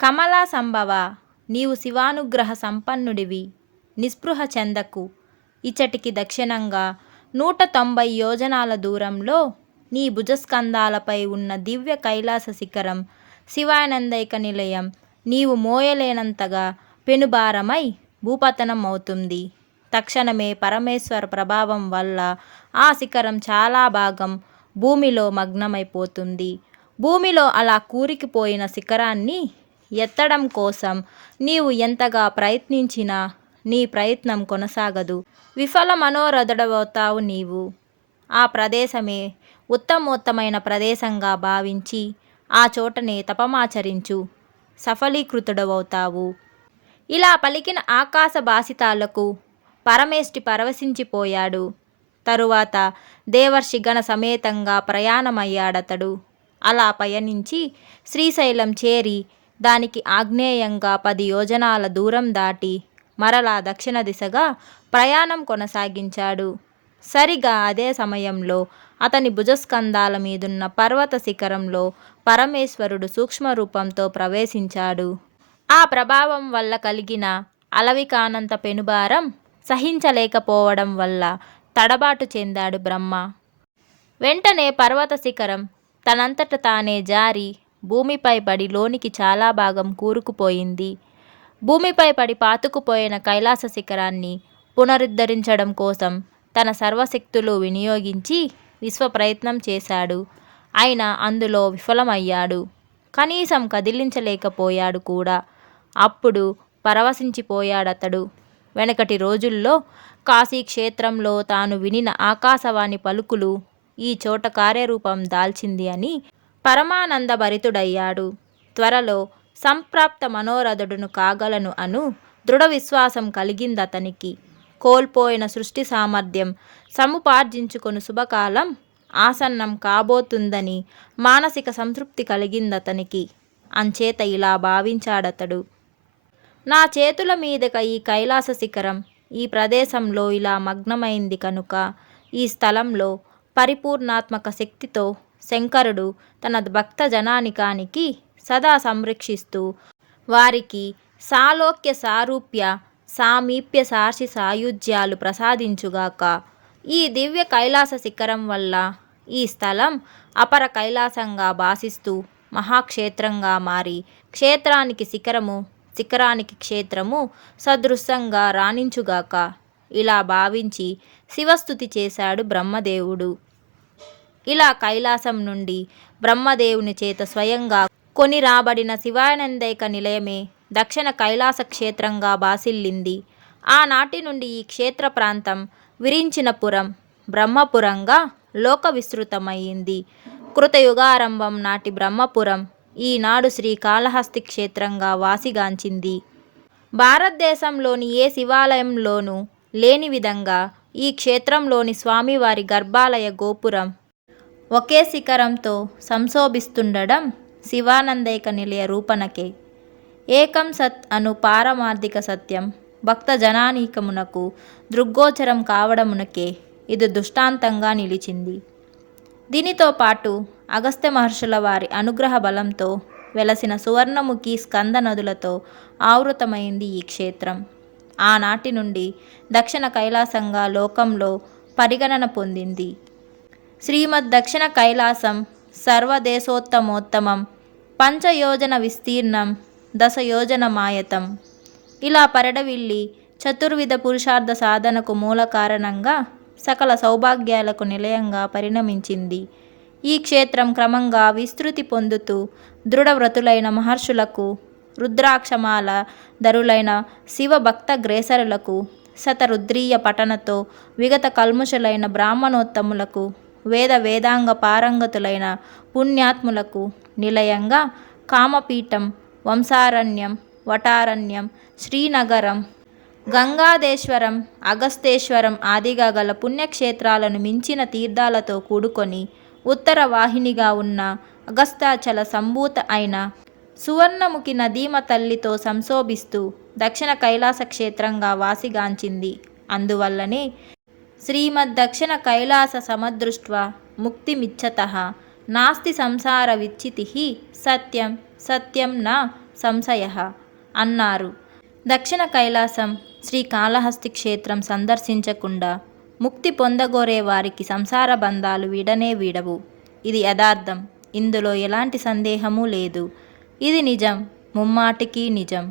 కమలా సంభవ, నీవు శివానుగ్రహ సంపన్నుడివి, నిస్పృహ చెందకు. ఇచటికి దక్షిణంగా 190 యోజనాల దూరంలో నీ భుజస్కంధాలపై ఉన్న దివ్య కైలాస శిఖరం శివానందైక నిలయం నీవు మోయలేనంతగా పెనుభారమై భూపతనం అవుతుంది. తక్షణమే పరమేశ్వర ప్రభావం వల్ల ఆ శిఖరం చాలా భాగం భూమిలో మగ్నమైపోతుంది. భూమిలో అలా కూరుకుపోయిన శిఖరాన్ని ఎత్తడం కోసం నీవు ఎంతగా ప్రయత్నించినా నీ ప్రయత్నం కొనసాగదు. విఫల మనోరథుడవుతావు నీవు. ఆ ప్రదేశమే ఉత్తమోత్తమైన ప్రదేశంగా భావించి ఆ చోటనే తపమాచరించు, సఫలీకృతుడవుతావు. ఇలా పలికిన ఆకాశ భాసితాలకు పరమేష్టి పరవశించిపోయాడు. తరువాత దేవర్షి గణ సమేతంగా ప్రయాణమయ్యాడతడు. అలా పయనించి శ్రీశైలం చేరి దానికి ఆగ్నేయంగా 10 యోజనాల దూరం దాటి మరలా దక్షిణ దిశగా ప్రయాణం కొనసాగించాడు. సరిగా అదే సమయంలో అతని భుజస్కంధాల మీదున్న పర్వత శిఖరంలో పరమేశ్వరుడు సూక్ష్మరూపంతో ప్రవేశించాడు. ఆ ప్రభావం వల్ల కలిగిన అలవికానంత పెనుభారం సహించలేకపోవడం వల్ల తడబాటు చెందాడు బ్రహ్మ. వెంటనే పర్వత శిఖరం తనంతట తానే జారి భూమిపై పడి లోనికి చాలా భాగం కూరుకుపోయింది. భూమిపై పడి పాతుకుపోయిన కైలాస శిఖరాన్ని పునరుద్ధరించడం కోసం తన సర్వశక్తులు వినియోగించి విశ్వప్రయత్నం చేశాడు. అయినా అందులో విఫలమయ్యాడు. కనీసం కదిలించలేకపోయాడు కూడా. అప్పుడు పరవశించిపోయాడతడు. వెనకటి రోజుల్లో కాశీక్షేత్రంలో తాను వినిన ఆకాశవాణి పలుకులు ఈ చోట కార్యరూపం దాల్చింది అని పరమానంద భరితుడయ్యాడు. త్వరలో సంప్రాప్త మనోరథుడును కాగలను అను దృఢ విశ్వాసం కలిగిందతనికి. కోల్పోయిన సృష్టి సామర్థ్యం సముపార్జించుకొను శుభకాలం ఆసన్నం కాబోతుందని మానసిక సంతృప్తి కలిగిందతనికి. అంచేత ఇలా భావించాడతడు. నా చేతుల మీదక ఈ కైలాస శిఖరం ఈ ప్రదేశంలో ఇలా మగ్నమైంది కనుక ఈ స్థలంలో పరిపూర్ణాత్మక శక్తితో శంకరుడు తన భక్త జనానికానికి సదా సంరక్షిస్తూ వారికి సాలోక్య సారూప్య సామీప్య సార్షి సాయుజ్యాలు ప్రసాదించుగాక. ఈ దివ్య కైలాస శిఖరం వల్ల ఈ స్థలం అపర కైలాసంగా భాసిస్తూ మహాక్షేత్రంగా మారి క్షేత్రానికి శిఖరము, శిఖరానికి క్షేత్రము సదృశంగా రాణించుగాక. ఇలా భావించి శివస్తుతి చేశాడు బ్రహ్మదేవుడు. ఇలా కైలాసం నుండి బ్రహ్మదేవుని చేత స్వయంగా కొని రాబడిన శివానందైక నిలయమే దక్షిణ కైలాస క్షేత్రంగా బాసిల్లింది. ఆనాటి నుండి ఈ క్షేత్ర ప్రాంతం విరించిన పురం బ్రహ్మపురంగా లోక విస్తృతమైంది. కృతయుగారంభం నాటి బ్రహ్మపురం ఈనాడు శ్రీకాళహస్తి క్షేత్రంగా వాసిగాంచింది. భారతదేశంలోని ఏ శివాలయంలోనూ లేని విధంగా ఈ క్షేత్రంలోని స్వామివారి గర్భాలయ గోపురం ఒకే శిఖరంతో సంశోభిస్తుండడం శివానందైక నిలయ రూపణకే. ఏకం సత్ అను పారమార్థిక సత్యం భక్త జనానీకమునకు దృగ్గోచరం కావడమునకే ఇది దృష్టాంతంగా నిలిచింది. దీనితో పాటు అగస్త్య మహర్షుల వారి అనుగ్రహ బలంతో వెలసిన సువర్ణముఖి స్కంద నదులతో ఆవృతమైంది ఈ క్షేత్రం. ఆనాటి నుండి దక్షిణ కైలాసంగా లోకంలో పరిగణన పొందింది. శ్రీమద్ దక్షిణ కైలాసం సర్వదేశోత్తమోత్తమం, పంచయోజన విస్తీర్ణం, 10 యోజన మాయతం. ఇలా పరడవిల్లి చతుర్విధ పురుషార్థ సాధనకు మూల కారణంగా సకల సౌభాగ్యాలకు నిలయంగా పరిణమించింది. ఈ క్షేత్రం క్రమంగా విస్తృతి పొందుతూ దృఢవ్రతులైన మహర్షులకు, రుద్రాక్షమాల ధరులైన శివభక్తగ్రేసరులకు, శతరుద్రీయ పఠనతో విగత కల్ముషులైన బ్రాహ్మణోత్తములకు, వేదాంగ పారంగతులైన పుణ్యాత్ములకు నిలయంగా కామపీఠం, వంశారణ్యం, వటారణ్యం, శ్రీనగరం, గంగాదేశ్వరం, అగస్తేశ్వరం ఆదిగా గల పుణ్యక్షేత్రాలను మించిన తీర్థాలతో కూడుకొని ఉత్తర వాహినిగా ఉన్న అగస్తాచల సంభూత అయిన సువర్ణముఖి నదీమ తల్లితో సంశోభిస్తూ దక్షిణ కైలాస క్షేత్రంగా వాసిగాంచింది. అందువల్లనే శ్రీమద్దక్షిణ కైలాస సమదృష్ట్వా ముక్తిమిచ్చతః నాస్తి సంసార విచ్చితిః సత్యం సత్యం న సంశయః అన్నారు. దక్షిణ కైలాసం శ్రీకాళహస్తి క్షేత్రం సందర్శించకుండా ముక్తి పొందగోరే వారికి సంసార బంధాలు వీడనే వీడవు. ఇది యథార్థం. ఇందులో ఎలాంటి సందేహమూ లేదు. ఇది నిజం, ముమ్మాటికి నిజం.